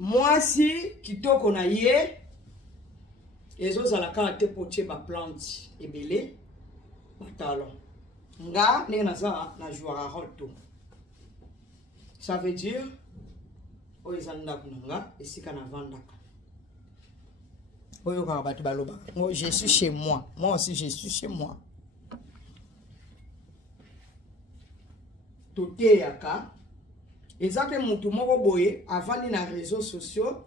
mwasi kitoko na ye ezozalaka na te potie ba plante ebele batalon nga ndenge naza na joueur à rôle tout. Ça veut dire oyo eza ndako na nga esika na vandaka oyo kaka bato baloba moi je suis chez moi, moi aussi je suis chez moi. Tote yaka eza pe mutu moko boye avandi na réseaux sociaux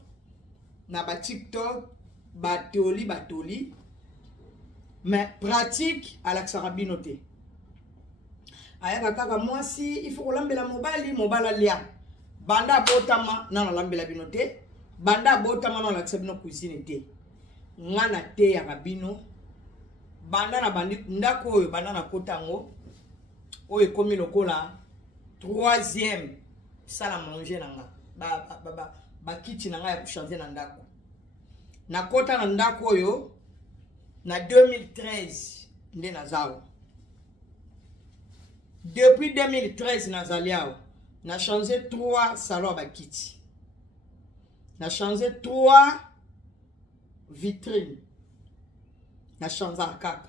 na ba TikTok batoli mais pratique à la xarabinote ayaka kaka mwasi il faut kolambela mobala lia banda botama na lambela binote banda botama na la xabino cuisine te ngana te ya kabino banda na bandi ndako oyo banda na kotango oyo komi lokola troisième salle à manger nanga ba kiti nanga ya changer na ndako na kota na ndako oyo na 2013 nde nazao. Depuis 2013 nazaliao na changé 3 salons à bakiti. Na changé 3 vitrines. Na changé kaka.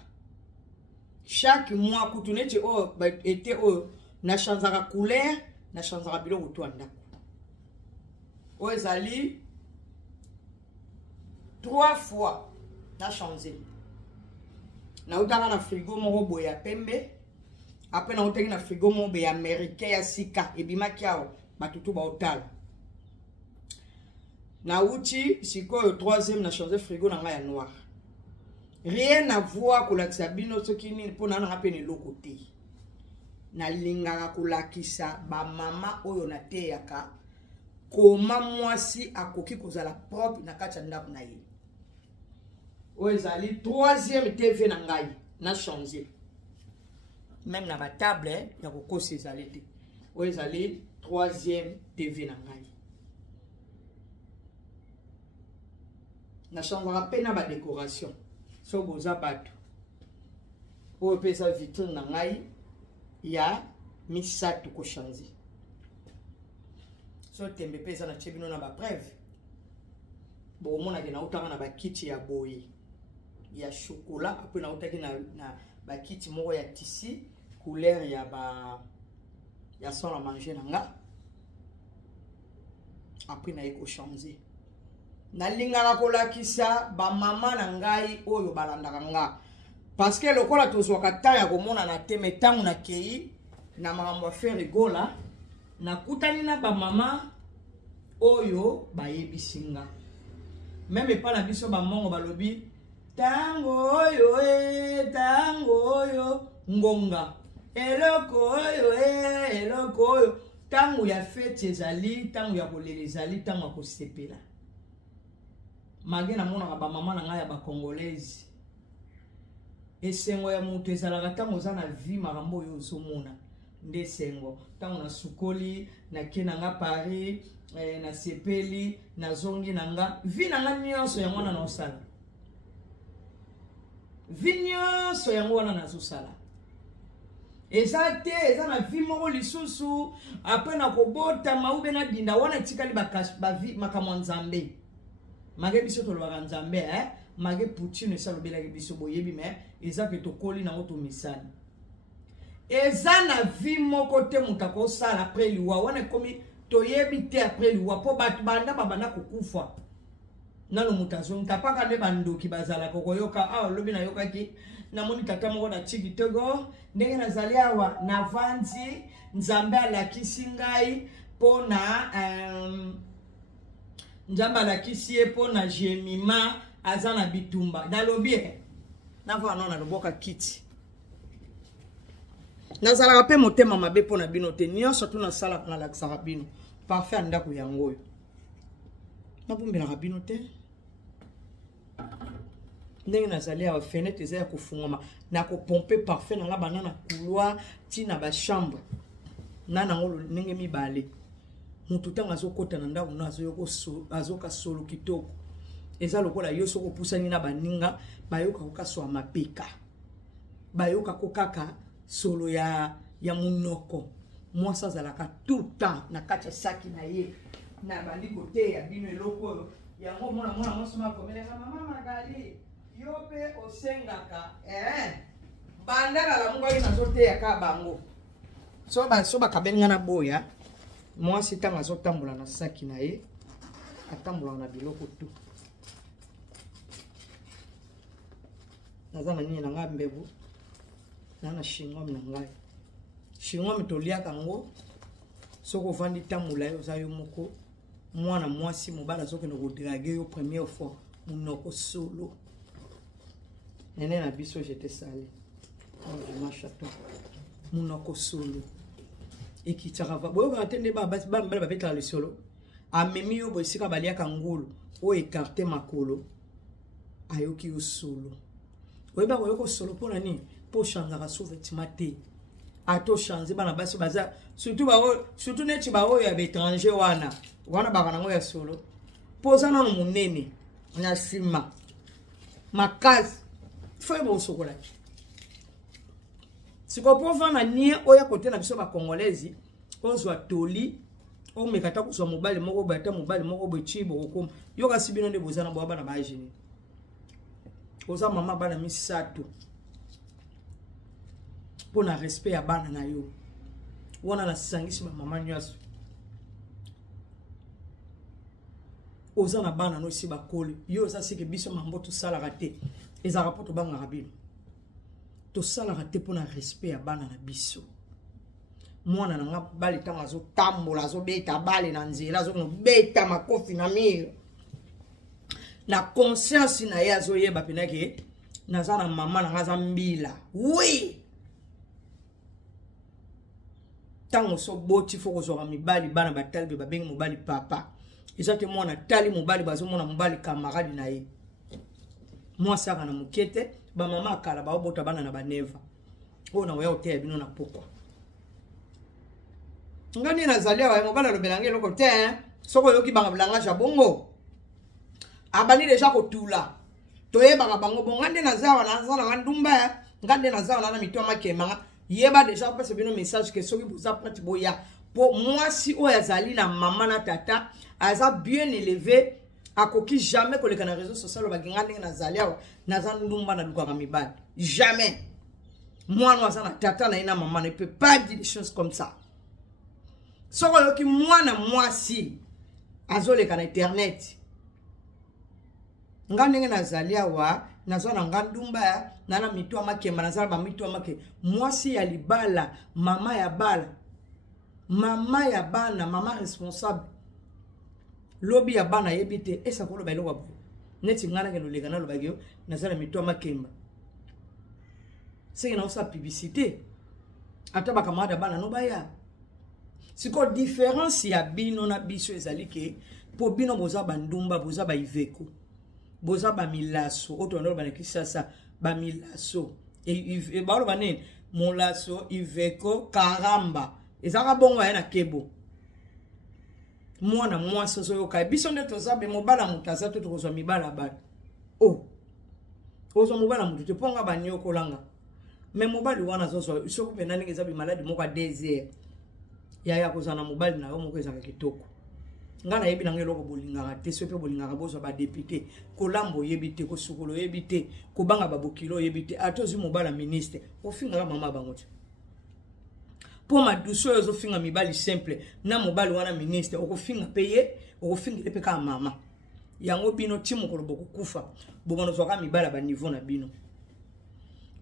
Chaque mois kutuneti o été o na changé la couleur, na changé la biloko to ndako. O ezali 3 fois na changé. Na utanga na frigo moko boya pembe. Après na utanga na frigo moko be américain ya sika ebimaki awo batutu ba hotel. Na uti sikoyo 3e na changer frigo na nga ya noir. Rien à voir avec la sabino soki ni pona na rapene lokote. Na lingaka kolakisa ba mama oyo na te yaka koma mwasi akoki kozala propre na kati ya ndako na ye. Oezali 3e TV na ngai na changer. Même na ba table ya kokosi ezali te. Oezali 3e TV na ngai. Na changer pe na ba décoration. So boza bato. Oyo pesa vitrine na ngai ya misatu ko changer. So tembe pesa na chebino na ba preuve. Bo mona ke na utaka na ba kiti ya boye. Ya chocolat après na utaki na ba kiti moko ya tissu couleur ya son à manger nanga après na eko changer na lingaka kolakisa ba mama na ngai oyo balandaka nga parce que lokola tozwaka ta ya komona na teme tangu na kei na makambo faire rigola na kutani na ba mama oyo bayebisinga même pas na biso ba mongo balobi tango oyo ngonga eloko oyo tango ya fete ezali tango ya kolela ezali tango ya kosepela mage na mona ba mama na ngai ya ba congolaise esengo ya mutu ezalaka tango za na vie makambo oyo ozomona nde sengo tango na sukoli na kenanga Paris na sepeli na zongi nanga vie nanga nyonso ya mwana na osala vinyo yango wana nazosala eza te eza na vi moko lisusu après na kobota maube na dinda wana etikali bavi makamwa nzambe mage biso tolobaka nzambe mage poutine esalobelaki biso boyebi me eza pe tokoli nango tomisani eza na vi moko te moto akosala après liwa wana ekomi toyebi te après liwa mpo bato banda babanda kokufa nano mutazongi tapaka nde bandoki bazala kokoyoka awa lobi na yokaki namoni tata moko na TikTok ndenge nazali awa na vanzi nzambe alakisi ngai pona nzambe alakisi ye pona jemima aza na bitumba nalobi nava nona loboka kiti nazalaka pe motema mabe pona bino te nyonso tuna sala na lakisaka bino parfait ndako yango oyo nabumbelaka bino te ndenge nazali awa fenêtre eza ya kofungama na kopompe parfait nanga bana na couloir tina ba chambre na nango ndenge mibale mutu tanga azokota na ndako na azoka solo kitoko eza lokola yo soko pusani na baninga bayoka kokaswa mapeka bayoka kokaka solo ya munoko mwasa zalaka tout temps na kati ya saki na ye na bandi côté ya bino eloko yango mona mosoma komelela mama Magali yo pe osengaka bandala la mungu ina zote ya ka bango so bakabenga na boya mwasi tanga azotambola na saki na ye atambola na biloko tu naza na nini na nga mbebu na chingom na ngai chingom toliaka ngo soko vandi tambola yo za yo moko mwana mwasi mobala zokende kodrage yo première fois munoko solo nene na biso j'étais salé je m'achète munoko solo ekitaka boyo katende ba betla le solo amemi yo bosika baliaka ngulu o écarter makolo ayoki yo solo oyeba koyoko solo pona ni po changaka sous-vêtement te ato changer bana basi baza surtout neti ba oyo ya étranger wana baka nango ya solo poza nano munene na sima makasi faut bo sokola siko pova na nie oya kote na biso ba congolaise ozwa toli o mekata kuswa mobali moko bata mobali moko bechibo kokoma yo kasi bino nde bozana bo bana ba jini oza mama bana misato pona respect ya bana na yo wana na sangisi mama nyaso oza na bana no si bakoli yo za sike biso mambo to sala raté eza rapport to banga rabino to sala raté pona respect ya bana na biso mwana na nga bali tanga zo tambola zo beta bale na nzela zo beta makofi na mire na conscience na ya zo yeba penake naza na mama na nga za mbila oui tango so boti foko zo ga mibali bana batalbe babengi mobali papa ezate mwana tali mobali bazo mona mobali camarade na ye moi saka na mukete ba mama akala ba obota bana na baneva ona oya oteya bino na pokwa ngani nazalia wa mobala lobelange loko te soko yoki banga blanga ja bongo abani deja ko tula toyeba bango bonga nde nazawa na ndumba ngande nazawa na mitwa makema yeba deja passe bino message que soki boza prati boya po mwasi oya zali na mama na tata aza bien élevé akoki jamais koleka na réseau social ba ngande nazali awa naza ndumba na luka mibali jamais mwana aza na tata na ina mama ne peut pas dire des choses comme ça soko yoki mwana mwasi azoleka na internet ngande nazali awa nazo na ngandumba nana mitwa makemba nazala ba mitwa make mwasi ya libala mama ya bala mama ya bana mama responsable lobi ya bana yebite esa ko lo bailo wabu neti ngana ke lo legana lo bagyo nazala mitwa makemba c'est na osa publicité ataba kamada bana no baya siko différence ya bino na biso ezali ke po bino boza bandumba boza ba iveko boza ba milaso oto ndo ba kisasa ba milaso e ba lo banene molaso iveko karamba ezaka bongo ya na kebo mwana mwasi so yoka biso nde tozabe mobala mutaza to kozwa mibala bana ozo mobala mutu te ponga banyo kolanga mais mobali wana zozo soko penda ndenge zabi malade moko a désert ya kozana mobali na yo moko ezaka kitoko ngana yebi nange loko bolingaka te so pe bolingaka bozo ba député kolambo yebite ko sukolo yebite ko banga babokilo yebite atozi mobala ministre ofinga mama bango te pour ma douceur zo finga mibali simple na mobali wana ministre okofinga payer okofinga pe ka mama yango bino timu ko loboko kufa bobono zoka mibala ba niveau na bino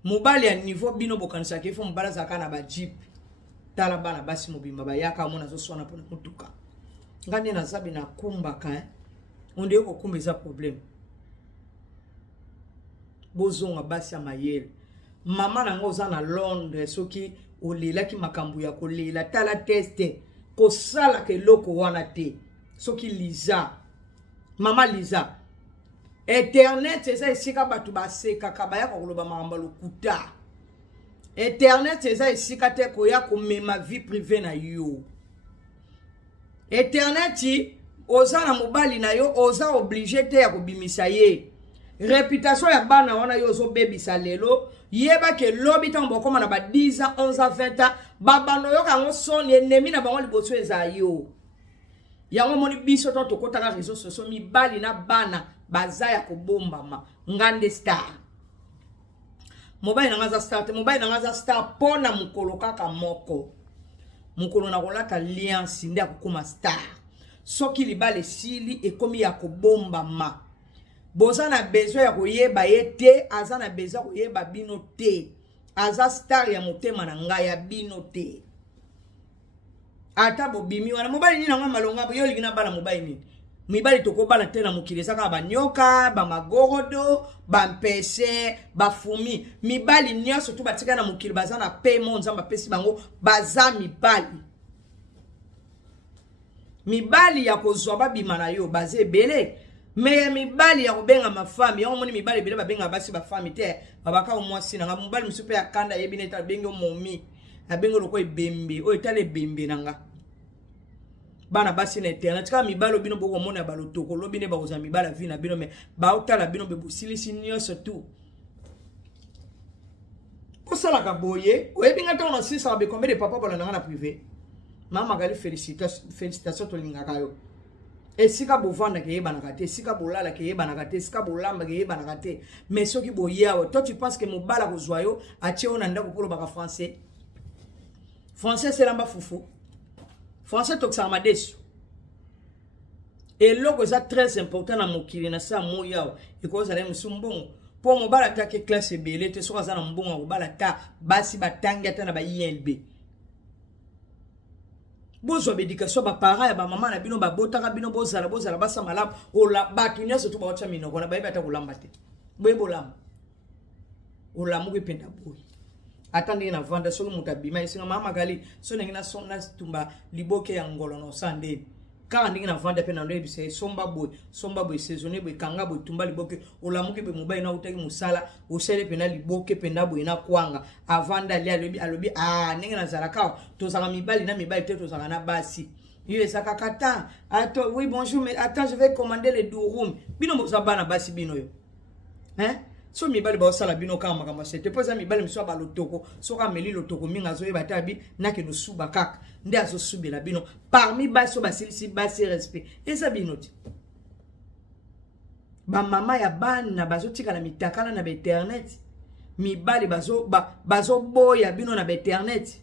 mobali ya niveau bino bokanisa ke fo mobala zaka na ba jeep tala bana basi mobimba ba yaka mona zo sona pona mutuka ngane na zabi na kumbaka onde ko kumbeza problème bozonga basi ya mayele mama na ngo za na Londres soki olela ki makambu ya kolela tala teste ko sala ke loko wana te soki Liza mama Liza internet eza esika batu baseka kabaya ko loba mamba lokuta internet eza esika te ko ya ko mema vie privée na yo internet oza na mobali na yo oza obligé te ya ko bimisa ye réputation ya bana wana yo zo bebisa lelo yeba ke lobi tambo koma na ba 10 ans 11 ans 20 ans babano yo kango soni ennemi na bango liboso eza yo yango moni biso to kotaka réseaux sociaux mibali na bana bazaya ko bombama ngande star mobile na ngaza star te mobile na ngaza star pona mukolo kaka moko mukolo na kolata alliance ndia kokoma star soki libale sili ekomi ya kobombama boza na besoin ya koyeba ye te aza na besoin koyeba bino te aza star ya motema na ngai ya bino te ata bobimi wana mobali nini nga malonga yo ligina bala mobali nini mibali toko bala te na mokili saka banyoka bamagorodo bampese bafumi mibali nyonso tu batika na mokili baza na paiement nzamba pesi bango baza mibali ya kozwa babima na yo baza ebele me mibali ya kobenga mafami yango moni mibali ebele babenga basi bafami te babaka omwasi nanga mobali mosusu mpe akanda yebina eta benge omomi abenga loko ebembe oyo etala ebembe nanga bana basi na internet kaka mibali bino boko mona balotoko lobi ne bakoza mibali vi na bino me baotala bino be bosilisi nyonso tu osalaka boye oyebinga ntango na sisa be combien de papa balandanga na privé mama gali félicitation tolingaka yo esika bovanda ke yebanaka te esika bolala ke yebanaka te esika bolamba ke yebanaka te mais soki boyawa toi tu penses que mobala kozwa yo atie yo na ndako polo baka français c'est lamba foufou français tokisaka madesu eloko eza très important na mokili na sa moyawa ekozala ye mosu mbongo mpo mobala ta ke classe ebele te soki aza na mbongo ya kobala ta basi batangi ata na ba-ILB bozwa bédication baparent ya bamama na bino babotaka bino bozala basa malamu bato nyonso to baotya minoko na bayebi ata kolamba te boye bolamba olamuki mpenda boye ata ndenge na vanda soki moto abima esinga mama gali so ndenge natumba liboke ya ngolo na osa ndeni kaka ndenge na vanda mpe na ndo yebisa somba boye saisonne boye kanga boye tumba liboke olamuki mpe mobali na utaki mosala osele mpe na liboke mpenda boye na kwanga avanda ali alobi ndenge nazalaka tozala mibali na mibali te tozala na basi yo ezaka kata attends oui bonjour mais attends je vais commander le durum bino boza bana basi bino yo so mibali baosala bino kaka makambo sete mpo eza mibali miso balotoko soki ameli lotoko mingi azoyeba te abi nakende suba kaka nde azosubela bino parmi basi oyo basilisi basi respect eza bino te bamama ya bana bazotikala mitakala na bainternet mibali bazoboya bino na bainternet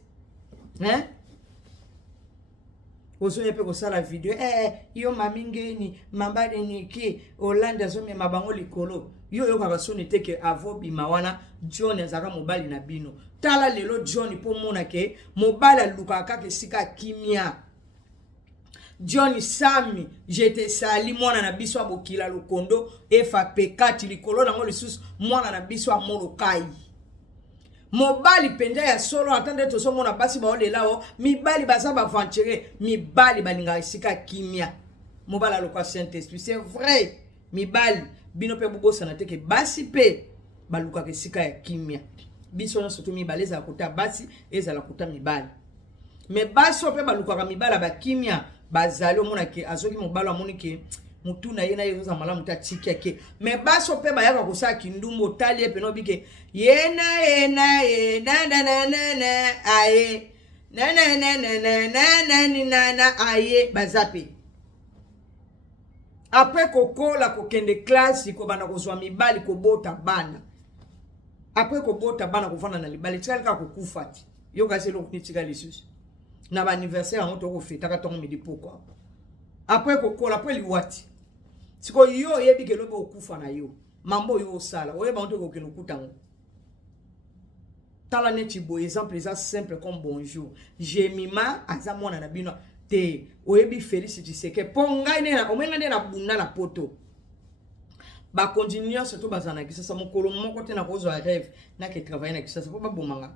ozoya mpe kosala video yo mami ngeni mambali niki olanda azomema bango likolo yo yokaka soni te ke avobima wana John azaka mobali na bino tala lelo John mpo mona ke mobali alukaka kaka esika kimia John Sami jete sali mwana na biso abokila lukondo FAP4 likolo nango lisusu mwana na biso amolokai mobali penja ya solo atande to so mona basi baolela o mibali baza baventure mibali balinga esika kimia mobali aloka Saint-Esprit c'est vrai mibali bino pe bobosa na teke basi pe baluka kesika ya kimia biso na soto mibali za kota basi ezala kota mibali me basi pe baluka ka mibala ba kimia bazali omona ke azoki mobali amoni ke mutu na ye na yezo za malamu ta tiki ke me basi pe ba yaka kosaka kindumbo tali pe no bike yena aye na aye bazape après kokola kokende classe ko bana kozwa mibali kobota bana après kobota bana kofana na libali tikali ka kokufa ti yo kasi lo kunitika lisusu na ba anniversaire ngo to ko feta ka tongo midi pourquoi après kokola après liwati siko yo yebi ke lobo okufa na yo mambo yo sala oyeba onto ko kenu kutango tala neti bo exemple eza simple comme bonjour jemima aza mwana na bino te oyebi Félicité seke ponga nena omenga nena bunda na poto ba continuer surtout bazana kisasa mokolo moko te na kozwa rêve na ke travailler na kisasa po ba bomanga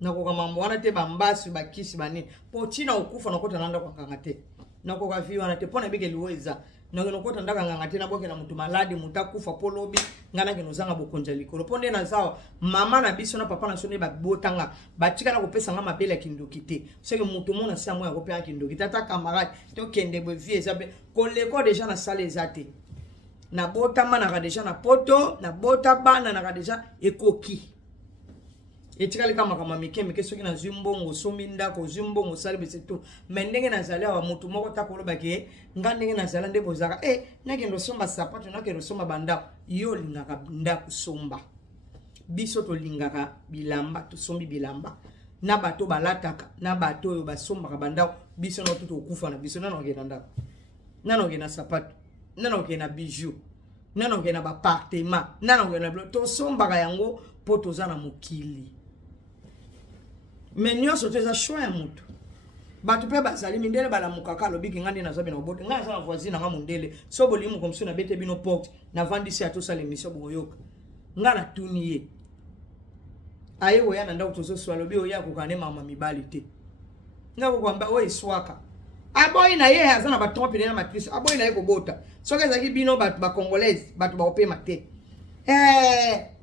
na ko kamambo wana te bambasu bakisi bani po tina okufa na kota nanda kwa kangate na ko ka vi wana te pona bige liweza na ko kota ndaka ngangate na boke na mutu maladi mutakufa polobi ngana ke nozanga bokonja likolo ponde na zawa mama na biso na papa na sone ba botanga batika na kopesa nga mabele kindoki te seke mutu mona sa moya ko pe kindoki tata camarade to kende bo vie zabe ko leko déjà na salle ezate na bota mana ka déjà na poto na bota bana na ka déjà ekoki etikali kama kama mike soki na zimbongo sombi ndako zimbongo sali c'est tout mais ndenge nazali wa mutu moko takoloba ke nga ndenge nazala nde bozaka nakendo somba sapato nakendo somba banda yo lingaka ndako somba biso to lingaka bilamba to sombi bilamba na bato balataka na bato yo basomba banda biso no tuto okufa na biso nano ngena ndako nano ngena sapato nano ngena bijou nano ngena ba appartement nano ngena to somba yango po tozana mokili. Mais nous sommes tous choix à mutu. Batu pe basali mindele bala mukaka lobiki ngandi na zobe na bote. Nga sa voisine nga mundele. So bolimu comme si na bete bino porte na vandi si ato sala émission boyoka. Nga na tuniye. Aye oya na ndako tozo swalo bi oya ko kane mama mibali te. Nga ko kwamba oyi swaka. Aboyi na ye azana ba trompe na matrice. Aboyi na ye ko bota. So ke zaki bino ba congolaise batu ba opema te.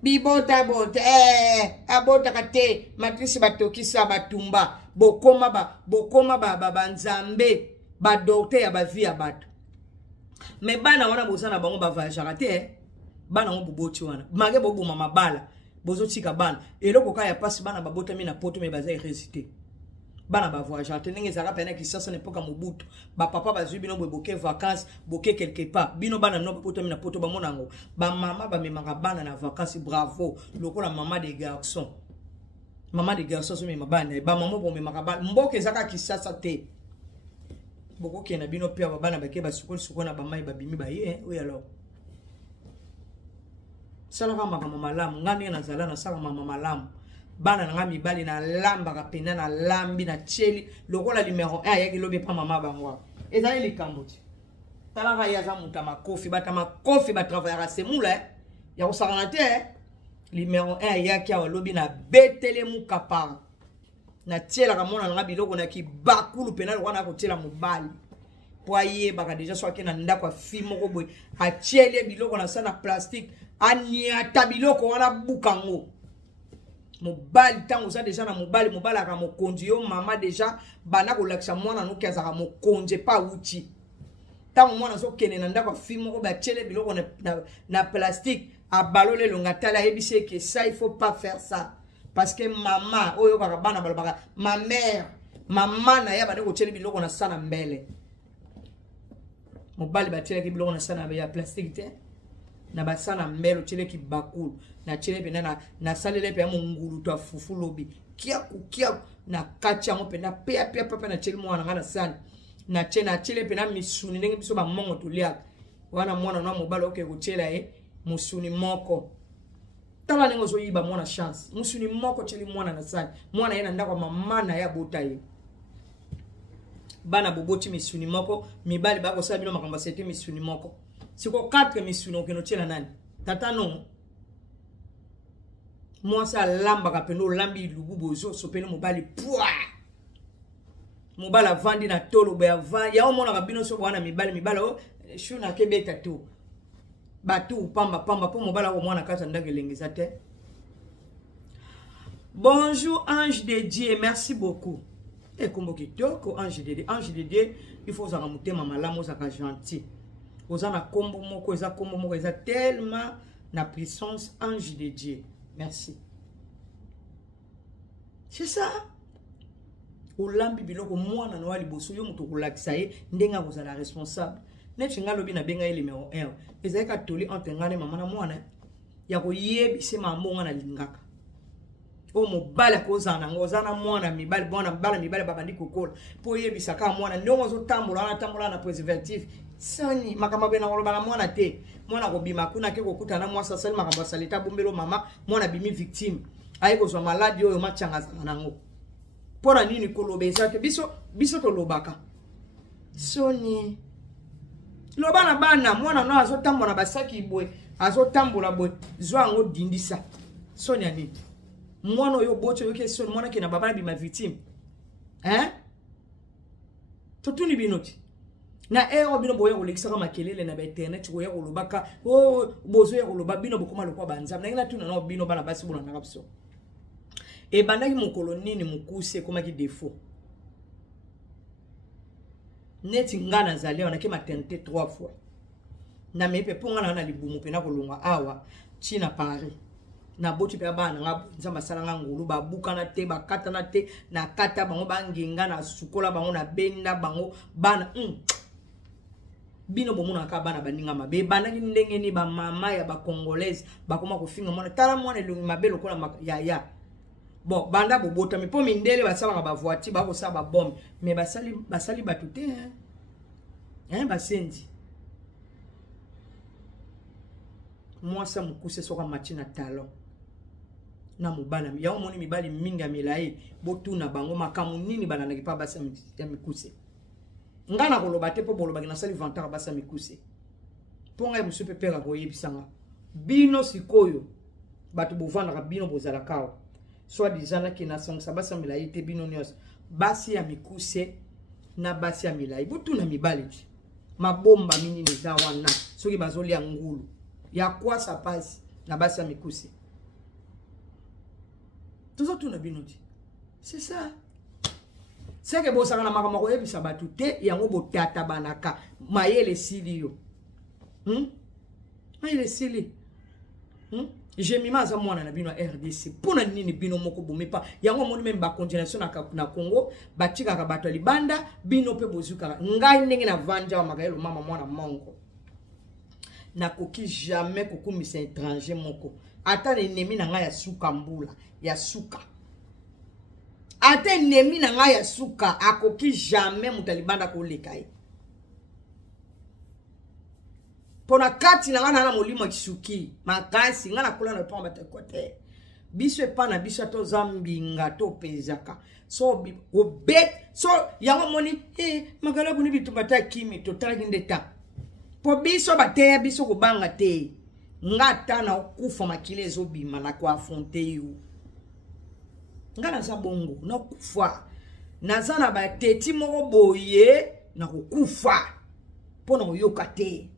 Bibota bota abota kate matrisi batokisa batumba bokoma ba banzambe ba docteur ya ba vie ya bato mais bana wana bozana bango ba voyage te bana ngo boboti wana mage bobuma mabala bozo tika bana eloko ka ya pasi bana babota mina poto me baza réciter bana ba voyage te ndenge zaka pena ki sasa n'epoka mobutu ba papa bazwi bino boke vacances boke quelque part bino bana no poto mina poto ba monango ba mama ba memaka bana na vacances bravo lokola mama des garçons so me mabana ba mama bo memaka bana mboke zaka ki sasa te boko kena bino pia ba bana bake ba sukona ba mai ba bimi ba ye oui alors sala kama malamu ngani na zala na sala mama malamu bana nga mibali na lamba ka pena na lambi na cheli lokola numéro 1 yaki lobi pa mama bangwa ezali likamboti tala ka yaza mutama kofi ba travailler semula ya kosakana te numéro 1 yaki ya lobi na betele mukapa na chela ka mona nga biloko na ki bakulu pena wana ko chela mobali poye baka deja so akena ndako fi moko boy a chele biloko na sana plastique aniata biloko wana bukango mobali tango za deja na mobali aka mokonzi yo mama deja bana ko lakisa mwana no ki azaka mokonzi pa uchi tango mwana so kene na ndako fi moko ba chele biloko na plastique a balole longa tala ebise que ça il faut pas faire ça parce que maman oyo kaka bana balobaka ma mère maman na ya bana ko chele biloko na sana mbele mobali ba chele ki biloko na sana ya plastique te na basana mbelo chele ki bakulu na chele pena na salele pe mungulu to fufu lobi kia na kacha mo pena pe na chele mwana ngana sana na chele pena misuni ndenge biso ba mongo to lia wana mwana na mobalo ke ko chele musuni moko tala ningo zo yiba mwana chance musuni moko chele mwana na sana mwana yena ndako mama na ya bota ye bana boboti misuni moko mibali bako sala bino makamba sete misuni moko siko 4 misuni okeno chela nani tata no moi ça lamba ka peno lambi lubu bozo sopene mobali pwa mobala vandi na tolo ba ya omona ka bino so bwana mibali o shuna kebeta tu batu pamba po mobala ko mwana kata ndage lengisa te. Bonjour ange de Dieu, merci beaucoup. Et comme kitoko ange de Dieu, il faut ça remonter mama malamu ça ka gentil. Ozana kombo moko eza tellement na puissance ange de Dieu. Merci. C'est ça. Olambi biloko mwana no ali boso yo muto kolakisa ye ndenga kozala responsable. Neti nga lobi na benga ye numéro 1. Ezali ka toli entre ngane mama na mwana ya koyebise mambonga na lingaka. O mobala kozana ngozana mwana mibali bala mibali babandi kokola po yebisa ka mwana ndongo zo tambola na preservatif. Sani makamba bena kolobana mwana te mwana ko bima kuna ke kokuta na mwasa sali makamba salita bombelo mama mwana bimi victime ayi ko zo maladi oyo machanga zanango pona nini kolobeza te biso to lobaka soni lobana bana mwana no azo tambola basaki boy azo tambola boy zwango dindisa soni ani mwana oyo bocho yoke soni mwana ke na baba bima victime totuni binoti na bino boya kolekisa ka makelele na ba internet ko ya kolobaka bozo ya koloba bino bokoma lokwa banzam na ngina tuna na bino bana basi bona na kapso e bandaki mokolo nini mukuse koma ki défaut neti ngana zali on a ke maternité 3 fois na mepe ponga na libumu pena kolonga awa china Paris na boti pe bana nga nzamba sala nga ngulu ba bukana te ba katana te na kata bango banginga na sukola bango na benda bango bana bino bomuna ka bana baninga mabe bana ndenge ni ba mama ya ba congolaise ba koma ko finga mona tala mwana lungi mabe lokola ya bon banda bobota mi po mindele basala ba voiture ba ko sa ba bombe mais basali batute basendi moi ça mukuse soka machina talon na mobala ya omoni mibali minga milai botuna bango makamu nini bana na kipa basa ya mikuse ngana koloba te po boloba na sali vantara basa mikuse ponga musu pepera ko yebisanga bino sikoyo batu bovana ka bino bozala kawo soit disant ki na songsa basa milai te bino nyos basi ya mikuse na basi ya milai botuna mibali mabomba mini neza wana soki bazoli ya ngulu ya quoi ça passe na basi ya mikuse tout na binoti c'est ça c'est que bosaka na makamako yebisa batu te yango botata banaka mayele sili yo mayele sili j'ai mis maza mwana na bino RDC pona nini bino moko bomepa yango moni même ba continuation na Congo batika ka bato libanda bino pe bozuka ngai ndenge na vanja wa makayelo mama mwana mongo na koki jamais kokumisa étranger moko ata ennemi na ngai ya suka mbula ya suka ata ennemi na ngai ya suka akoki jamais mutalibanda ko lekai pona kati na ngana na molimo kisuki makasi ngana kula na pamba te kote biso epa na biso to zambinga to pezaka so obet so yango moni magala buni bitumba ta kimi to tala kindeta po biso bateya biso ko banga te ngata na kufa makile ezobima na ko affronter you ngana za bongo na kufa nazana ba teti moko boye na ko kufa pona yoka te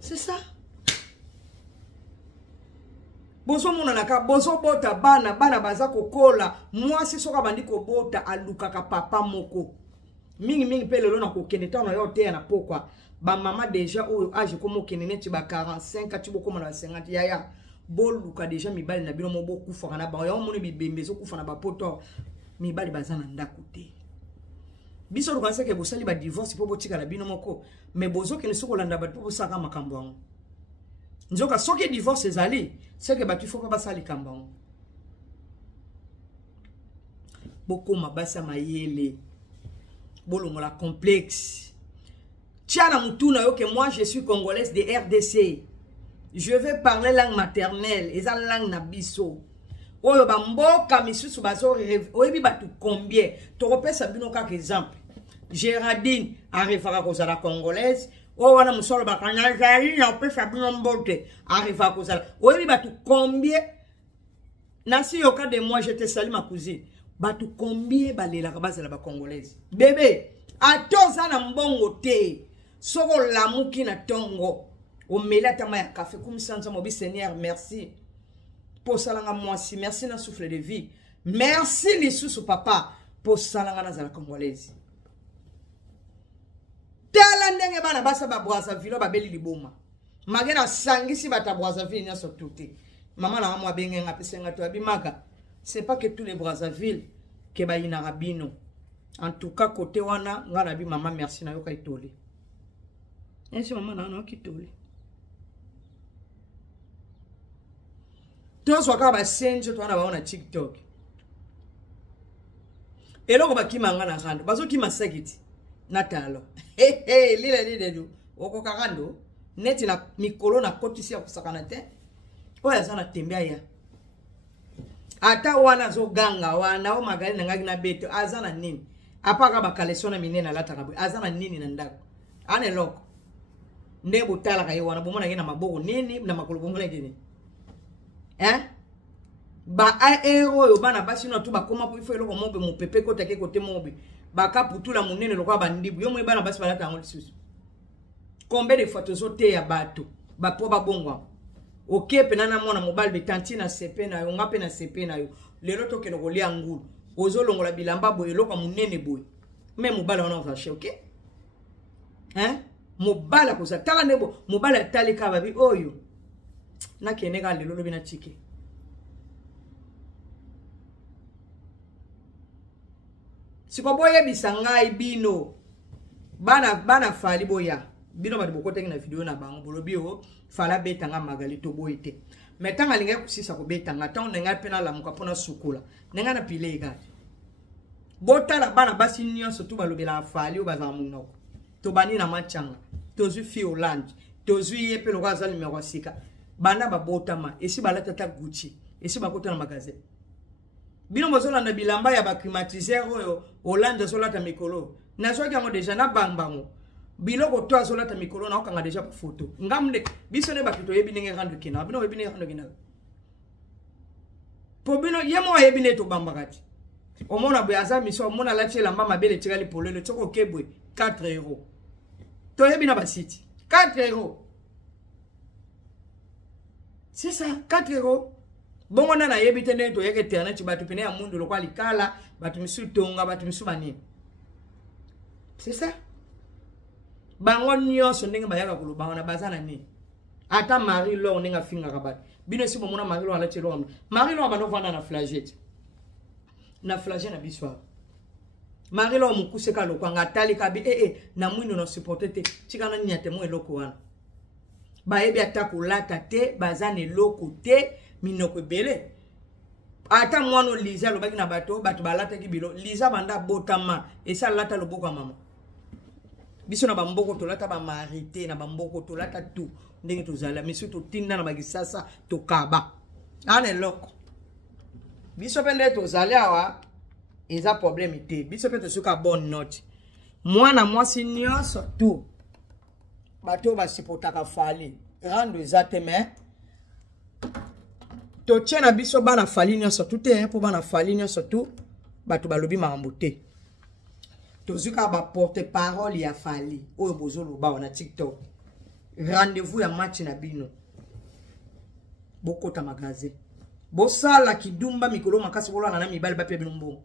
c'est ça bozo mona naka bozo bota bana baza kokola mwasi soka bandi ko bota alukaka papa moko mingi pe lelo na kokende tano yo te na pokwa ba mama déjà oyo age komo kenene ti ba 45 ati boko na 50 yaya boluka déjà mibali na bino mo boku faka na ba yo moni bibembe zo kufa na ba poto mibali bazana ndako te biso lokasa ke bosali ba divorce po botika na bino moko mais bozo ke soko landa ba po saka makambo ngo nzoka soki divorce ezali c'est que batu faut pas basali kambang boko mabasa mayele bolongo la complexe tiana mutuna yo que moi je suis congolaise de RDC je vais parler langue maternelle eza langue na biso oyo ba mboka misusu bazo oyebi batu combien to repesa bino kaka exemple Géraldine arrivera kozala congolaise o wana musolo bakanya zali na pesa bino mbote arriva kozala oyebi batu combien nasi yoka de moi je te salue ma cousine batu combien balela bazala ba congolaise bébé atoza na mbongo te soko lamuki na tongo o melata ma ya café comme sanza mobi Seigneur merci pour salanga mwasi merci na souffle de vie merci lisusu papa pour salanga na zala congolaise tala ndenge bana basa ba Brazzaville ba beli liboma magena sangisi bata Brazzaville nya sotuti mama na mwa benga pesenga to abimaka c'est pas que tous les Brazzaville ke ba ina rabino en tout cas côté wana ngana bi mama merci na yo ka itoli ensi mama na no kitoli to so ka ba senjo to na ba ona TikTok eloko ba kimanga na rando bazo kima sagiti natalo lile du oko kakando neti na mikolo na kotisi ya kusakana te oya sana tembea ya ata wana zo ganga wana o magali na ngaki na beto azana nini apaka ba kalesona minena lata kabwe azana nini na ndako ane loko nde butala kayo wana bomona ngena maboko nini na makolo bomona ngene ba aero yo bana basi no to ba koma po ifo eloko mobe mo pepe ko take kote mobe baka putula munene lokwa bandibu yo mwe bana basi balata ngo lisusu combien de fois tozote ya bato ba po ba bongwa OK penana mona mobile betanti na CP na yo ngape na CP na yo lelo to kelo kolia ngulu ozolongola bilamba boye lokwa munene boye même mobile wana va OK mobala koza tala nebo mobala tali ka babi oyo na keneka lelo lobi na tike siko boye bisangai bino bana fali boya bino ba boko tengi na video na bango bolobi o fala betanga magali to boyete metanga linga kusisa ko betanga ta onenga pena la muka pona sukula nenga na pile igati botala bana basi nyonso to balobela fali o baza munoko to bani na machanga to zu fi Hollande to zu yepe lo kaza numéro 6 bana ba botama esi balata ta Gucci esi bakota na magasin bino mozola na bilamba ya ba climatiseur oyo Hollande solata mikolo na soki yango deja na bangbango biloko to azolata mikolo na okanga deja pa photo ngamle biso ne bakito yebi ndenge rando kina bino yebi ndenge rando kina po bino yemo yebi ne to bambakati omona boyaza miso omona la tiela mama bele tikali polelo toko kebwe 4 euros to yebi na basiti 4 euros c'est ça 4 euros bongo na yebi tene to yeke internet batu pene ya mundu lokwa likala batu misu tonga batu misu bani c'est ça bango nyonso ndenge bayaka koloba na bazana ni ata Marie Laure ndenge finga kabat bino si bomona Marie Laure ala telo Marie Laure bano vanda na flagette na biswa Marie Laure mukuseka lokwa ngatali kabi na mwino no supporter chikana nyate mo eloko wana bayebi atakulata te bazane loko te minoko bele ata mwana Liza lobaki na bato balata ki bilo Liza banda botama esa lata loboko mama biso na bamboko tolata ba marité na bamboko tolata tout ndenge tozala misu to tinda na bagisasa to kaba ane loko biso pende tozali awa eza problème te biso pende suka bonne note mwana mwasi nyonso tout bato ba sipotaka fali rando ezate mais to tchena biso bana fali nyonso tout te po bana fali nyonso tout bato balobi makambo te tozuka ba porte parole ya fali oyo bozolo ba na TikTok rendez-vous ya match na bino bokota magasin bosala kidumba mikolo makasi bolwana na mibali ba pe bino mbongo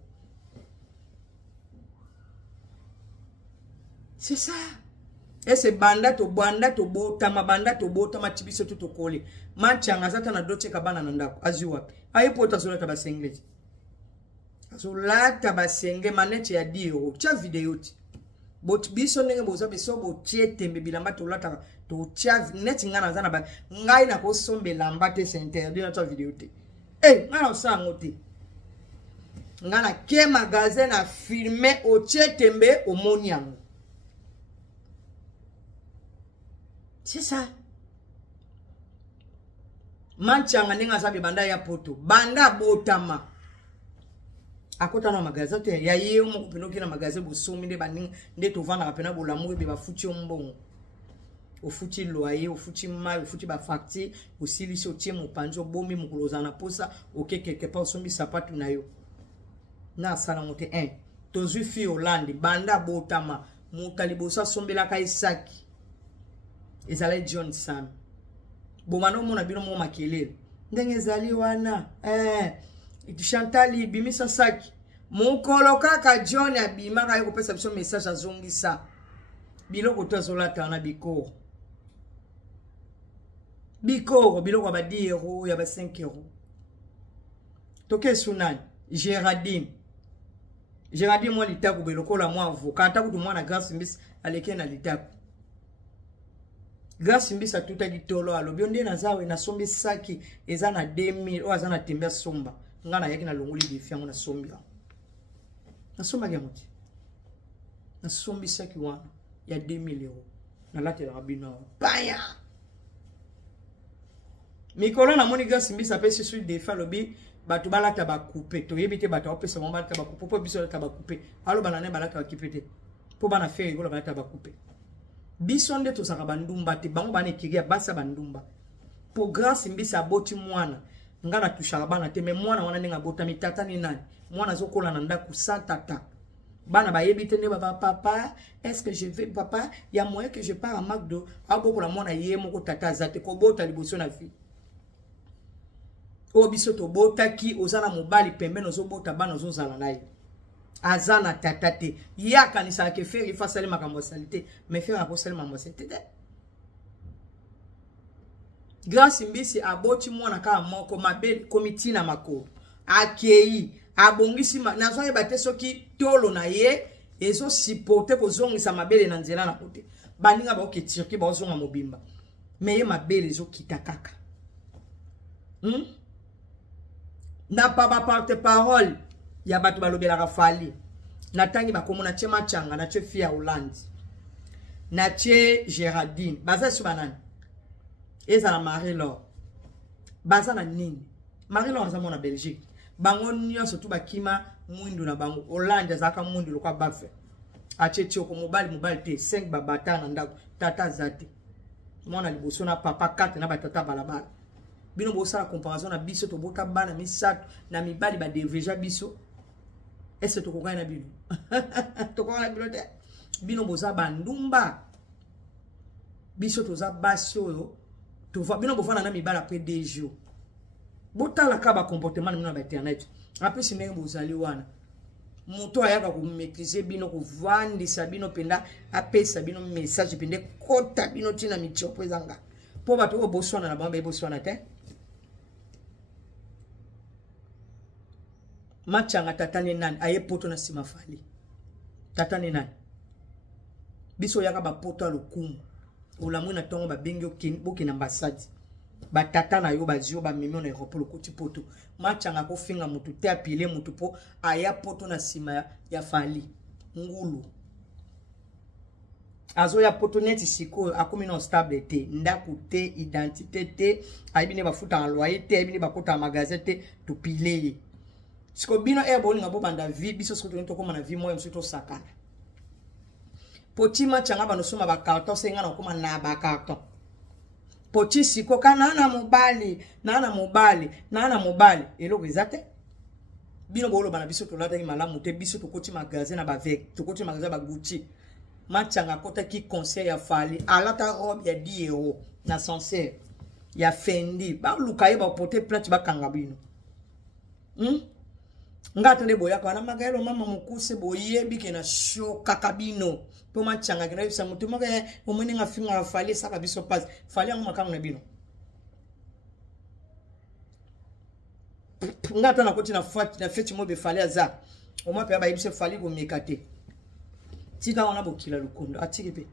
c'est ça et c'est banda to bota mabanda to bota machibiso to kole machanga zata na doche kabana na ndako aziwa ayipota zola tabasengezi azolata basenge manete ya 10 euros cha video ti bot biso ndenge boza beso bo tietembe bilamba to lata to cha net ngana zana ba ngai na ko sombe lamba te c'est interdit na ta video ti ngana osango ti ngana ke magasin na filmer o tietembe o moniango. C'est ça. Manchanga ninga sabi banda ya poto. Banda botama. Akota na magasin te ya ye mo kupinoki na magasin bo somi de baninga nde to vanda kapena bo lamu be ba futi ombongo. O futi loyer, o futi mai, o futi ba facture, o silisi o tie mo panjo bomi mo kuloza na posa o quelque part sombi sapatu na yo. Na sala mote 1. Tozu fi Hollande banda botama. Mutalibosa sombela ka isaki. Ezali John Sam. Bomano mona bino mo makelele. Ndenge ezali wana. Chantali bimisa saki. Mukolo kaka John abima ka yoko pesa biso message azongisa. Biloko to azolata na bikoro. Bikoro biloko ba 10 euros ya ba 5 euros. Toke sunani Géraldine. Géraldine mo litaku biloko la mo avocat ta kutu mwana Grace Mbisi aleke na litaku. Grace Mbisa tuta ditolo alobi onde na zawe na sombi saki eza na 2000 o azana tembea somba ngana yaki na longoli bifiango na sombi na somba ya moti na sombi saki wana ya 2000 euros na late la rabina baya mikolo na moni Grace Mbisa pesi sur defa lobi batu balata ba couper to yebite batu opesa mo balata ba couper po biso balata ba couper alo banane balata ba kipete po bana fe ngolo balata ba couper bisonde to saka bandumba te bango bana kiria basa bandumba po Grace Mbisa boti mwana ngana tushaka bana te me mwana wana ninga bota mitata ni nani mwana zokola na ndaku sa tata bana ba yebite ne baba papa est-ce que je vais papa ya moyen que je pars à McDo aboko la mwana ye moko tata zate ko bota liboso na fi o biso to bota ki ozana mobali pembe no zo bota bana zo zala nayi azana tatate yaka ni sa ke faire fa sali makambo salite mais faire ko sali makambo salite grâce mbisi aboti mwana ka moko mabeli komiti na makolo akei abongisi nazo yeba te soki tolo na ye ezo supporter ko zongisa mabele na nzela na kote baninga ba oke tirki ba ozonga mobimba mais ye mabele ezo kita kaka na pa porte parole ya bato balobela fali na tangi bakomona che Machanga na che Fia Hollande na che Géraldine baza su banani eza na Marie-Laure baza na nini Marie-Laure za mona Belgique bango nyonso tu bakima mwindu na bango Hollande zaka mwindu lokwa bafe acheche ko mobali te 5 babata na ndako tata zate mwana liboso na papa 4 na batata balabala bino bosala comparaison na biso to bota bana misato na mibali ba deveja biso est-ce to kokana bino to kokana bino te bino boza bandumba biso to za basio to va bino bofana na mibala après 2 jours botala ka ba comportement na ba internet après sinenge bozali wana muto ayaka ko maîtriser bino ko vandisa bino penda apesa bino message pende kota bino tina michopo ezanga po bato ko boswana na bamba boswana te Machanga tatane nani aye poto na sima fali tatane nani biso yaka ba poto alokumu olamu na tongo ba bengi boki na ambassade ba tata na yo bazio ba mimi na aéroport lokoti poto Machanga ko finga mutu te apile mutu po aya poto na sima ya fali ngulu azo ya poto neti siko akomi na stable te ndaku te identité te ayibine ba futa en loyer te ayibine ba kota magasin te to pile siko bino boli nga bobanda vie biso siko to koma na vie moyo msuto sakana poti Machanga bano soma ba carton senga na koma na ba carton poti siko kana na mobali eloko ezate bino bolo bana biso to lata ki malamu te biso to koti magasin na ba vek to koti magasin ba Gucci Machanga kota ki conseil ya fali alata robe ya 10 € na sincère ya Fendi ba luka ye ba porter plainte ba kanga bino ngata de boya kana magaelo mama mukuse boyebi ke na show kakabino to Machanga kina bisa mutu maka omweni nga finga fali saka biso pass fali ngo makanga na bino ngata na koti na feti mo be fali aza o ma pe ba yibise fali ko mekate tika wana bokila lukondo atiki pe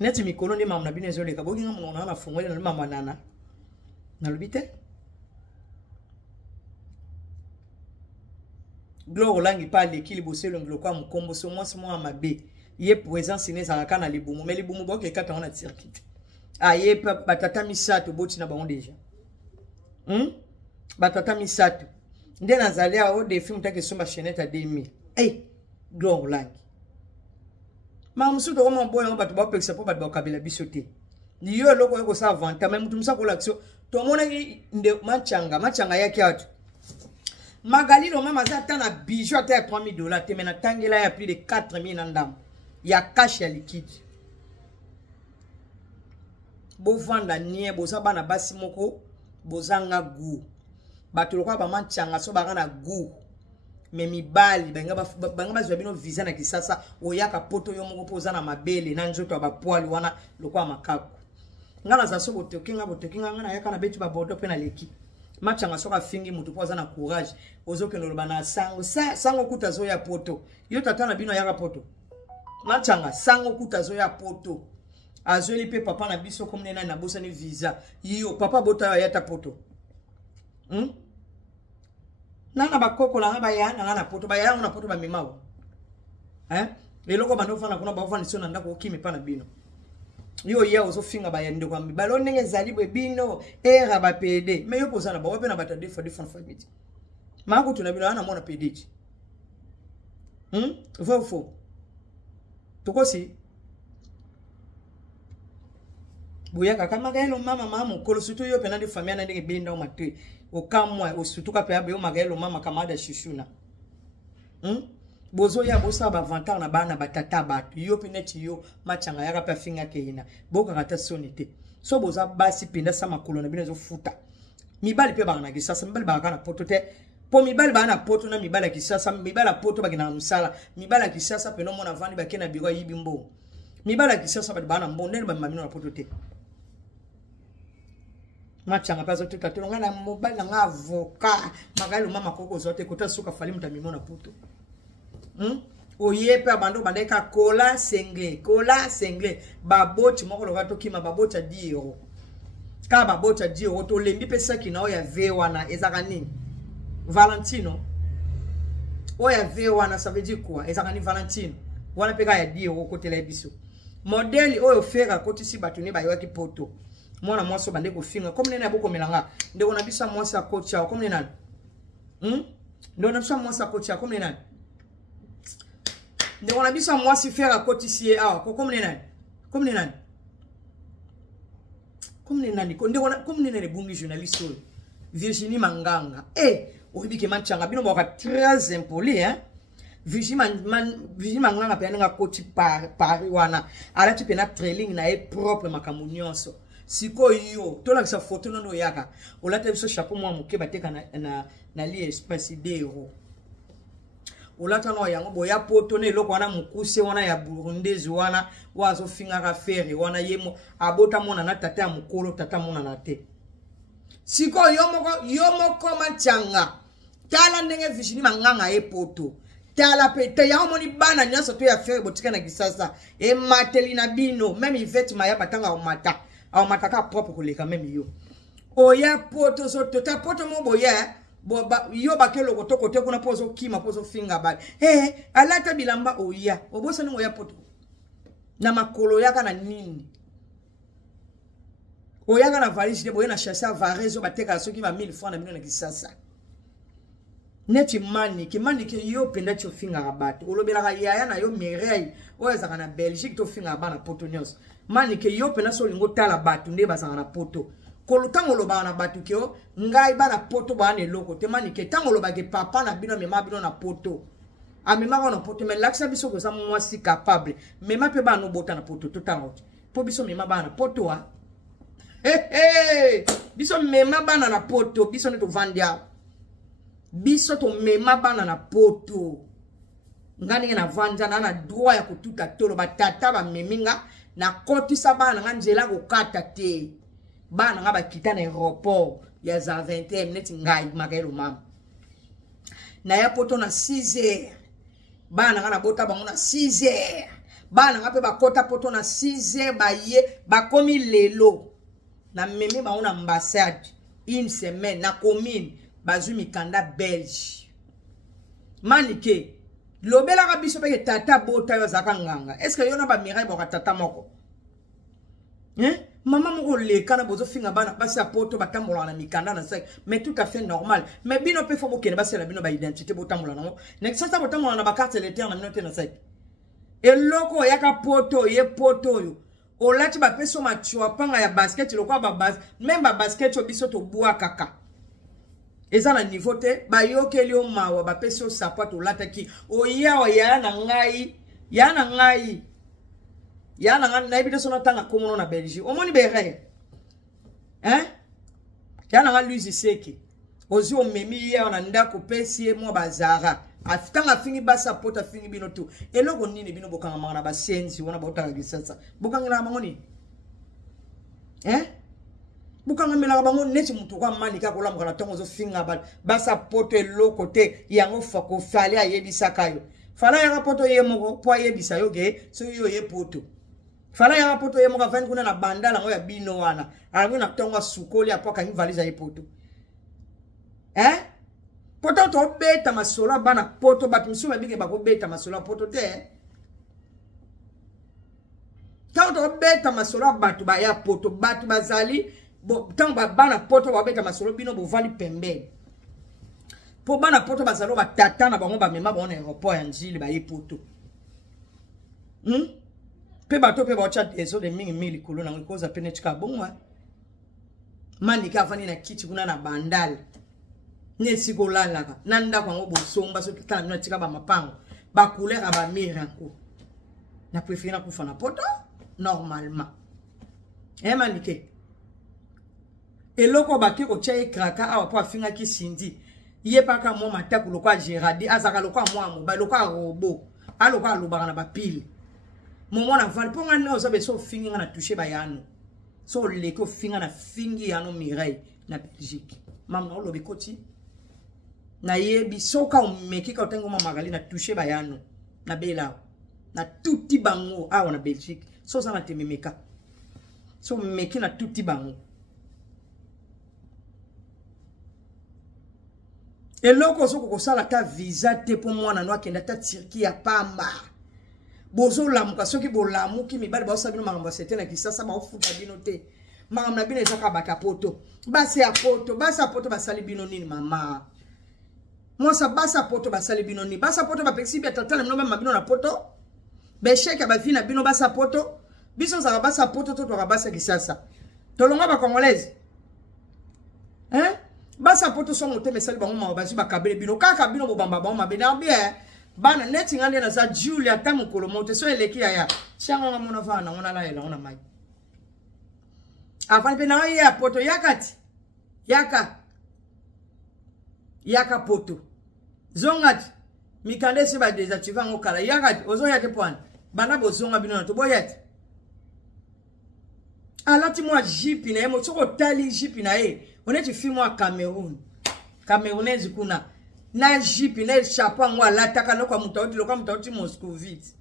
neti mikolo ndi mama na bino ezoleka bokinga mona na fungole na mama nana na lubite Gloire langi pa lekili boselo nglo kwa mkombo so mwasi mwa mabe ye présence ineza kana libumu mais libumu boke kata on a circuit aye batata misato boti na bango deja batata misato nde nazalia o de film take somba chenette à 2000 Gloire langi ma musuto ko mo boyo batu ba pekisa po batu ba kabila bisote ni yo loko ko sa vanta mais mutu musako l'action to mona nde Machanga yake atu Magalilo mama zata na bijou à $3000 te mena tangela ya plus de 4000 ndam ya cash ya liquide bo vanda nie boza bana basi moko bozanga gu bato lokwa ba Machanga so bana gu mais mibali banga bazwa bino visa na kisasa oyaka poto yo moko poza na mabele na nzoto ba poali wana lokwa makaku ngana za so botekinga ngana yaka na betu ba bodo pe na leki Machanga soka fingi mutu poza na courage ozoke no bana sango kuta zo ya poto yo tata na bino ya poto Machanga sango kuta zo ya poto azoli pe papa na biso komne na bosa ni visa yo papa bota ya ta poto nana bakoko la ngaba ya na poto ba ya na poto ba mimawo leloko bano fana kuna ba fana sona ndako okimi pa na bino yo ya ozo finga ba yande kwa mibalo ndenge zalibwe bino era ba PD mais yo posana ba wape na bata different family mako tunabino ana mona PD fo tokosi boyaka kama gaelo mama mukolo surtout yo pena de famille na ndenge benda o matwe o kamwa o surtout ka pe abe magaelo mama kamada shishuna bozo ya bosa ba vantar na bana batata batu yo peneti yo Machanga yaka pa finga keina boka kata sonite so boza basi penda sama makolo na bino zo futa mibali pe bana kisasa mibali baka na potote Po mibali ba na poto na mibali kisasa mibali poto ba kina msala mibali kisasa peno mona vandi ba kena biro yibi mbo mibali kisasa ba na mbo ndeni ba mamino na poto te machanga pazo tuta tulonga na mobile na avocat magali mama koko zote kota suka fali mutamimo na poto oyepe abando bandeka kola sengle baboti moko lokato kima babota 10 euros ka babota 10 euros to lembi pesa kinao ya V1 ezaka nini Valentino oya V1 ça veut dire quoi ezaka ni Valentino wana peka ya 10 euros kote la biso modèle oyo fera koti si batuni ba yoki poto mwana mwaso bande ko finga comme nena boko melanga ndeko na bisa mwasa kocha comme nena ndo na bisa mwasa kocha comme nena ndeko na bisa mwasi fera koti si awa comme nena comme nena comme nena le bungi journaliste Virginie Manganga oyebi ke manchanga bino boka très impoli Virginie Manganga pe nga koti Paris wana ala tu pe na trailing na e propre makamu nyonso siko yo to la sa photo no yaka olata biso chapeau mwa moke bateka na li espace d'euro olata no yango boya poto ne loko wana mukuse wana ya burundezi wana wazo finga ka fere wana yemo abota mona na tata ya mukolo tata mona na te siko yomoko manchanga tala ndenge Virginie Manganga e poto tala pete ya omoni bana nyaso to ya fere botika na kisasa e mateli na bino même Yvette Maya batanga o mata au mataka propre koleka même yo oya poto so tota poto mo boya boba yo bakelo kotoko te kuna pozo kima pozo finga bad alata bilamba oya obosa ni oya poto na makolo yaka na nini oya kana valise de boya na chassa varezo bateka soki ba 1000 francs na million na kisasa neti mani ke yo penda cho finga rabat olobela ka yaya na yo Mireille oya zaka na Belgique to finga ba na poto nyos mani ke yo pena so lingo tala batu nde bazanga na poto kolutango loba na batu ke o ngai ba na poto ba na eloko te mani ke tango loba ke papa na bino mema bino na poto amema ko na poto mais laksa biso ko sa mwasi capable mema pe ba no bota na poto to tango po biso mema ba na poto wa biso mema ba na poto biso ne to vandia biso to mema ba na poto ngani na vanja na droit ya kututa tolo batata ba meminga na koti sa bana nga nzela ko kata te bana nga bakita na aéroport ya za 20 minutes ngai makelo mama na ya poto na 6h bana nga na bota bango na 6h bana nga pe bakota poto na 6h baye bakomi lelo na meme ba ona ambassade une semaine na commune bazumi kanda Belge manike lobela ka biso pe tata bota yo zaka nganga est-ce que yo na ba Mireille boka tata moko maman moko le kana bozo finga bana basi poto batambola na mikanda na sek mais tout à fait normal mais bino pe fo bokene basi la bino ba identité botambola na nek sasa botambola na ba carte électeur na minote na sek eloko yaka poto ye poto yo olati ba peso machua panga ya basket lokwa ba base même ba basket obiso to bua kaka eza na niveau te ba yokeli o mawa ba peso sapato lataki oya oya na ngai ya na nga na ebito sona tanga komono na Belgique omoni bere ya na nga Louise Seki ozi o memi ya na ndako pesi mo bazara afitanga fingi basa pota fingi bino tu eloko nini bino bokanga mangana ba senzi wana botanga gisasa bokanga na mangoni bukanga mela bango neti mutu kwa mani ka kola mukala tongo zo finga basa poto eloko te yango fako fale ayebisa kayo fala ya poto ye moko po ayebisa yo ge so yo ye poto fala ya poto ye moko vani kuna na bandala ngo ya bino wana alamu na tongo sukoli apoka ni valise ye poto poto to beta masola bana poto batu msuma bige bako beta masola poto te to beta masola batu ba ya poto batu bazali bo tanga bana poto ba beta masolo bino bo vali pembe po bana poto bazalo ba tata na bango ba mema ba on aéroport ya njili ba ye poto pe bato pe ba chat ezo de mingi mili kulo na ngoza penetika bongwa mani ka fani na kiti kuna na bandal nesi ko lalaka nanda kwa ngo bo somba so kitana na tika ba mapango ba couleur ba miranko na préférer kufa na poto normalement manike eloko bake ko tchaye kraka awa po afinga ki sindi Yé pas qu'à moi m'attaque le quoi Gérardé, azaka le quoi moi mon, le quoi robot, a le quoi le barana ba pile. Mon na val pour un no ça so fingi na toucher ba yano. So le ko finga na fingi yano Mireille na Belgique. Mam na lo be koti. Na yebi so ka o meki ka tengo mama magali na toucher ba yano na bela. Na tuti bango a na Belgique. So ça na tememeka. So meki na tuti bango. Et loko so ko sala ta visa te pour moi na no akenda ta Turquie ya pamba. Bozo lamuka soki bo lamuki mibali ba sabino makambo sete na kisasa ba ofuta bino te. Makambo na bino ezaka bata poto. Basi ya poto, basa poto ba sali bino nini mama. Moi sa basa poto ba sali bino nini. Basa poto ba pexi bi atata na no ba mabino na poto. Be sheka ba fina bino basa poto. Biso za basa poto to to basa kisasa. Tolonga ba congolaise. Hein? Basa poto so mote mesali bango ma ba kabele bino kaka bino bo bamba ba ma bena bien. Bana neti ngande na za Julia tamu kolomote so eleki ya changa nga mona vana ngona la ela ngona mai afani pe na ya poto yakati yaka poto zongati mikande se ba désactiver ngo kala yakati ozo yate point bana bozonga bino to boyate alati moi jipi na emo soko tali jipi na oneti film wa Camerounaise kuna na jipi na chapeau ngwa lataka no kwa mutauti lokwa mutauti Moscovite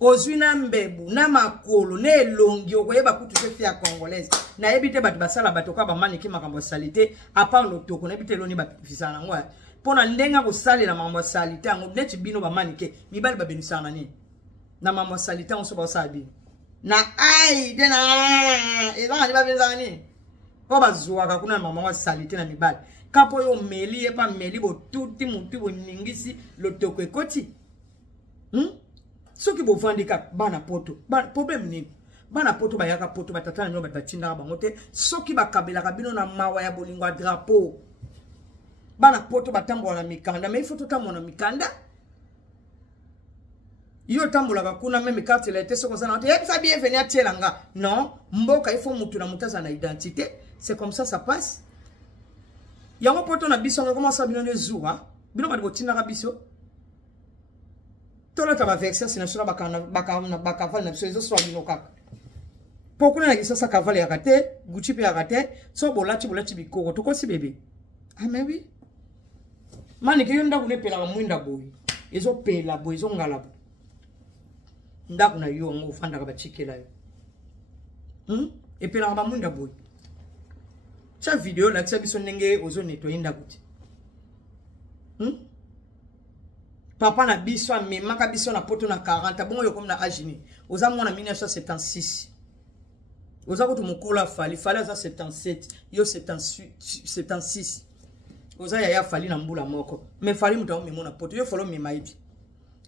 ozwina mbebu na makolo na elongi okoyeba kutu se fia congolaise na ebite batu basala bato kwa ba maniki makambo salite apart lotoko na ebite loni ba fisana ngwa pona ndenga ko salela makambo salite ngo neti bino ba manike mibali ba benisana ni na makambo salite on so ba sabi na ai dena eza ni ba benisana ni o bazwa ka kuna makambo salite na mibali kapo yo meli epa meli bo tuti mutu bo ningisi lotoko ekoti soki bo vandika bana poto problème ni bana poto bayaka poto batata nyo batatinda bango te soki bakabela kabino na mawa ya bolingwa drapeau bana poto batambola na mikanda mais il faut totambola na mikanda yo tambola kuna même carte la été soko sana te ça bien venir tielanga non mboka il faut mutu na mutaza na identité c'est comme ça passe. Yango poto na biso ngoma sa bino de zuwa bino ba botina ka biso tola ta ba vexa sina sura bakavali na biso ezo swa bino kaka pokuna na kisasa kavali ya kate guchi pe ya kate so bolati bikoko to ko si bebe ah mais oui mani ke yonda kune pela mwinda boy ezo pela boy ezo ngala bo ndaku na yo ngo fanda ka ba chikela yo e pela ba mwinda boy. Cha vidéo la tsa biso ndenge ozo nettoyer ndakuti papa na biso amemaka biso na poto na 40 bongo yo comme na agini oza mwana 1976 oza ko to mokola fali za 77 yo 76 oza ya fali na mbula moko mais fali muta o memo na poto yo follow me maibi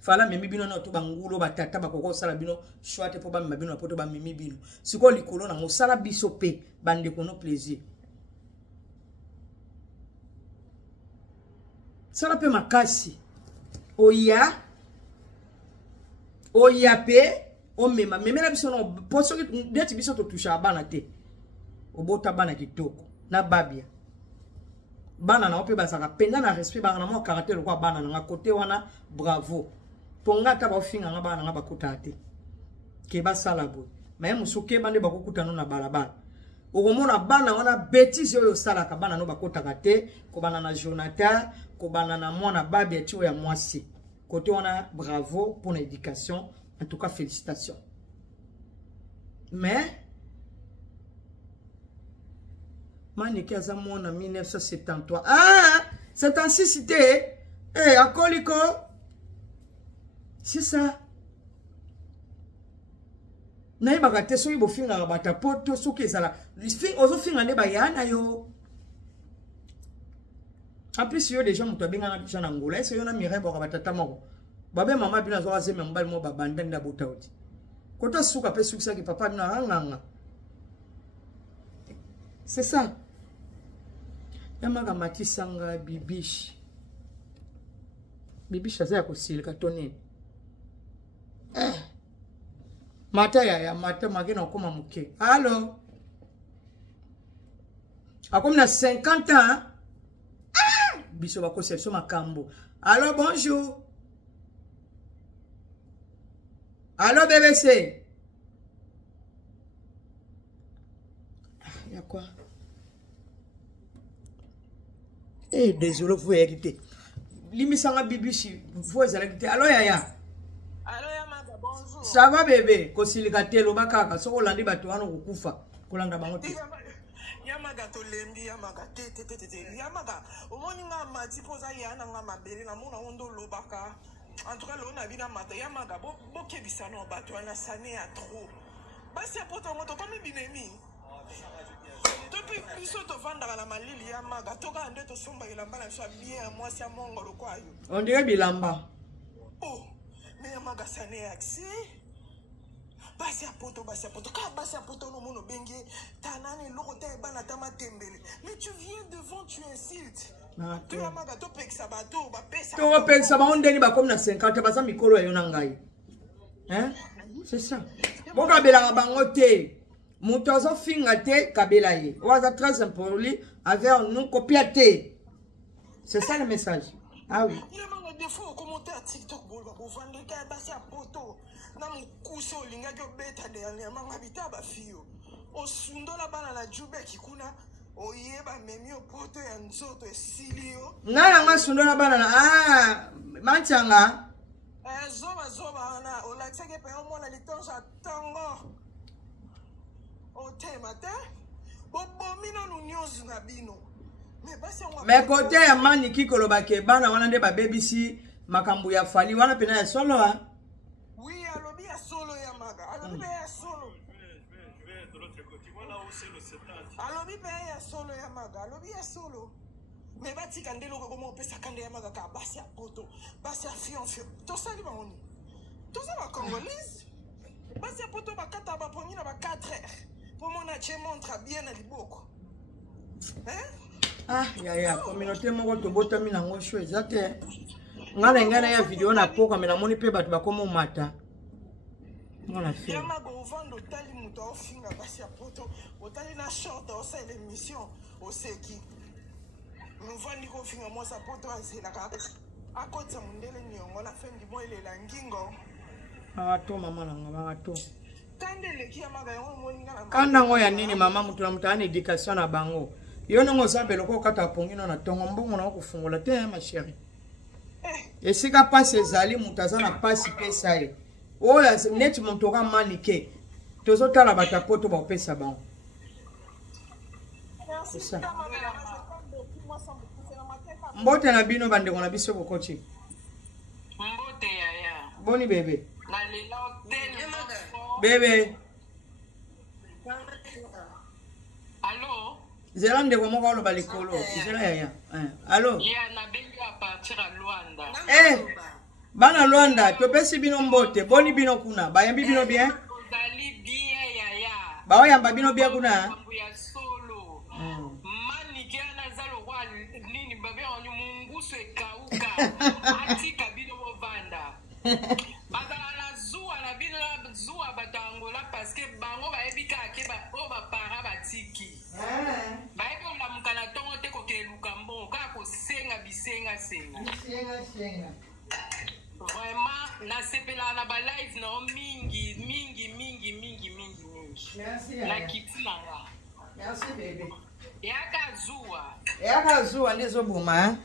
fala memi bino na to bangulo batata bakoko sala bino choate po ba mabino na poto ba memi bino siko likolo na mosala biso pe bande kono plaisir. Sala pe makasi oya pe o mema memela biso no poso deti biso to toucha bana te obota bana kitoko na babia bana na ope basaka penda na respect bana na mo caractère kwa bana na côté wana bravo ponga ta ba finga nga bana nga bakota te ke basala bo mais musuke bande bakokuta no na balabala okomona bana wana bêtise oyo salaka bana no bakota te ko bana na Jonathan ko bana na mwana babi ati ya mwasi côté wana bravo pour l'éducation en tout cas félicitations mais maniki aza mwana 1973 76 c'était akoliko c'est ça na ba te so ibo finga bata poto so kezala ozo finga ne ba yana yo. En plus, il y a des gens qui sont en Angola. Est-ce qu'il y a un miracle pour batata moko? Babe maman bina zo azeme mbali mo babanda nda botauti. Kota suka pe suka ki papa bina nganga. C'est ça. Yamaga matisanga bibish. Bibish aza ko silika toni. Mata ya mata magena koma muke. Allô? Akom na 50 ans. biso ba conception makambo. Allô, bonjour. Allô, BBC. Il y a quoi? Eh, désolé, vous avez quitté. Limisanga bibishi, vous avez quitté. Allô, Yaya. Allô, Yamaga, bonjour. Ça va, bébé? Kosilikate, lobaka, so Hollandi batuano kukufa. Kolanda bangote. Yamaga to lembi, Yamaga, Yamaga, au moins, il y a ma tiposa, il y a un mabeli, la mona ondo lobaka. En tout cas, l'on a vu la mata, Yamaga, boké bisano, batuana, sané à trop. Basi à poto, moto, comme binemi. Depuis biso to vanda la malili Yamaga, toka ande to somba ilamba na soit bien, moi c'est mongo lo kwayo. On dirait bilamba. Oh, mais Yamaga sané accès. Basi à poto, ka basi à poto no mono bengi, tanane lokote bana tama tembele. Mais tu viens devant, tu insultes. Tu Yamaga to peksa bato, ba pesa. To peksa ba ondeni ba comme na 50 ba sa mikolo ya yonangai. Hein? C'est ça. Bon kabela bangote. Moutozo fingate kabela ye. Waza très important avec nous copiaté. C'est ça le message. Ah oui. Il y a des fois commenter à TikTok bo vendre ka basi à poto. Na mukuso linga ko beta dernier manga bitaba fio. O sundola bana na jube kikuna oyeba memi o poto ya nzoto esilio. Na nga sundola bana na manchanga. Zoba na o la tseke pe o mona litonja tango. O temate. Bobo mino no news na bino. Mais côté ya mani kikolo bake bana wana nde ba BBC makambu ya fali wana pena ya solo ha. Oui, alobi ya solo ya maga. Alobi ya solo. Je vais de l'autre côté. Voilà où c'est le setage. Alobi ya solo ya maga. Alobi ya solo. Mais bati kandelo ko mo pesa kande ya maga ka basi ya poto. Basi ya fion. To sali ba oni. To ça va congolaise. Basi ya poto ba kata ba poni na ba 4 heures. Pour mon ache montre bien na liboko. Hein? Ah, ya communauté moko to botami na ngosho ezate. Ngala ngana ya video na poka me na moni pe batu bakoma mata. Mona fi. Yama go vando tali muto ofinga basi ya poto. Otali na short o sa l'émission o seki. Nous vandi ko finga mo sa poto azela ka. Akotsa mundele nyongo la fendi mo ile la ngingo. Awato mama nanga awato. Kandele ki yama ga yo mo ngala. Kanda ngo ya nini mama mutu na mutane education na bango. Yo ngo sambe loko kata pongino na tongo mbongo na kufungola te ma chérie. Esika passe ezali mutaza na passe pesa ye. Oya net montoka manike. Tozo tala batapoto ba pesa bango. C'est ça. Mbote na bino bandeko na biso bokochi. Mbote ya. Boni bébé. Na lela hotel. Bébé. Allô? Zelande ko moko lo balikolo. Zela ya. Allô? Ya na bengi a partir à Luanda. Bana Luanda, to pesi bino mbote, boni bino kuna. Bayambi bino bien? Ozali bien yaya. Ba oyamba bino bien kuna? Ya solo. Mani kiana zalo kwa nini babe oni munguso ekauka. Atika bino bovanda. Bazala zuwa na bino zuwa batangola parce que bango ba ebika ke ba o ba para batiki. Baiko la mukala tongo te ko ke lukambo ka ko senga bisenga senga. Senga. Vraiment na sepela na ba live na mingi. Merci. La kitinanga. Merci bébé. Yaka zuwa lezo buma.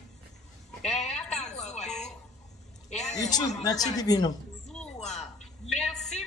Yaka zuwa. YouTube na chiki bino. Merci